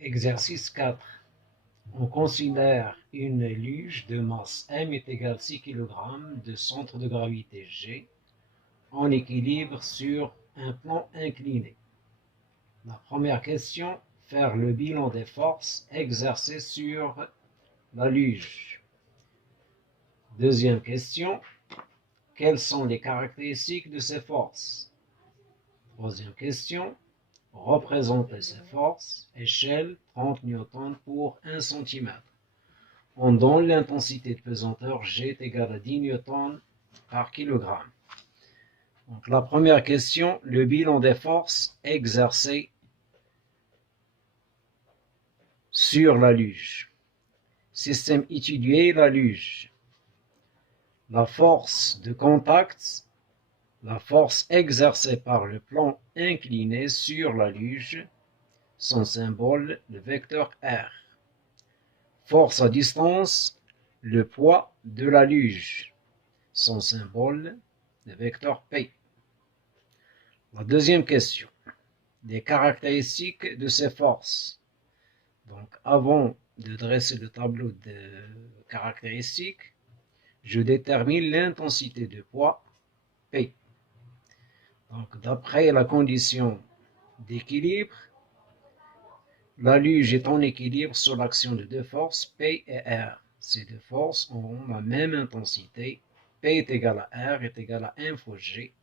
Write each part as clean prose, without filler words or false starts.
Exercice 4. On considère une luge de masse M est égale 6 kg de centre de gravité G en équilibre sur un plan incliné. La première question, faire le bilan des forces exercées sur la luge. Deuxième question, quelles sont les caractéristiques de ces forces? Troisième question, représenter ces forces, échelle 30 newtons pour 1 cm. On donne l'intensité de pesanteur G est égale à 10 newtons par kilogramme. Donc la première question, le bilan des forces exercées sur la luge. Système étudié, la luge. La force de contact, la force exercée par le plan incliné sur la luge, son symbole, le vecteur R. Force à distance, le poids de la luge, son symbole, le vecteur P. La deuxième question, les caractéristiques de ces forces. Donc avant de dresser le tableau de caractéristiques, je détermine l'intensité de poids P. Donc d'après la condition d'équilibre, la luge est en équilibre sous l'action de deux forces, P et R. Ces deux forces auront la même intensité. P est égal à R est égal à 1 fois G.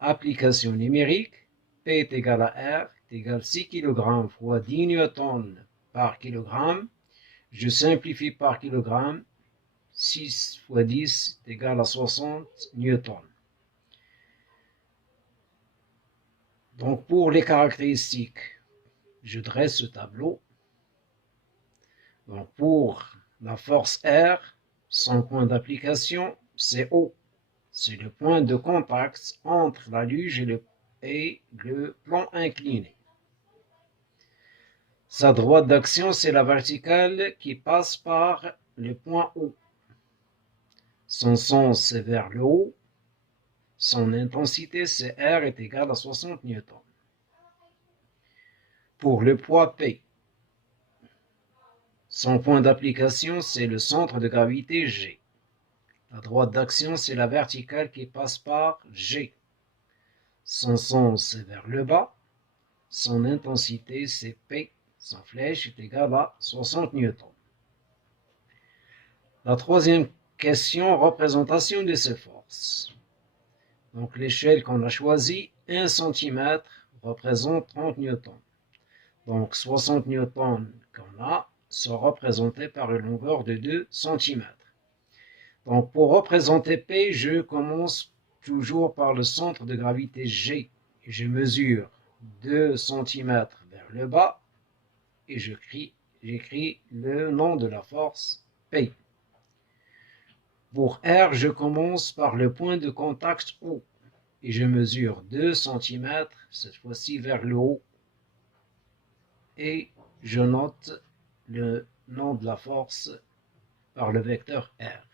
Application numérique, P est égal à R est égal à 6 kg fois 10 newtons par kilogramme. Je simplifie par kilogramme. 6 fois 10 est égal à 60 newtons. Donc pour les caractéristiques, je dresse ce tableau. Donc pour la force R, son point d'application, c'est O. C'est le point de contact entre la luge et le plan incliné. Sa droite d'action, c'est la verticale qui passe par le point O. Son sens, c'est vers le haut. Son intensité, c'est R est égal à 60 newtons. Pour le poids P, son point d'application, c'est le centre de gravité G. La droite d'action, c'est la verticale qui passe par G. Son sens, c'est vers le bas. Son intensité, c'est P. Son flèche est égale à 60 newtons. La troisième question, représentation de ces forces. Donc l'échelle qu'on a choisie, 1 cm représente 30 newtons. Donc 60 newtons qu'on a sont représentés par une longueur de 2 cm. Donc pour représenter P, je commence toujours par le centre de gravité G. Je mesure 2 cm vers le bas et j'écris le nom de la force P. Pour R, je commence par le point de contact O et je mesure 2 cm, cette fois-ci vers le haut, et je note le nom de la force par le vecteur R.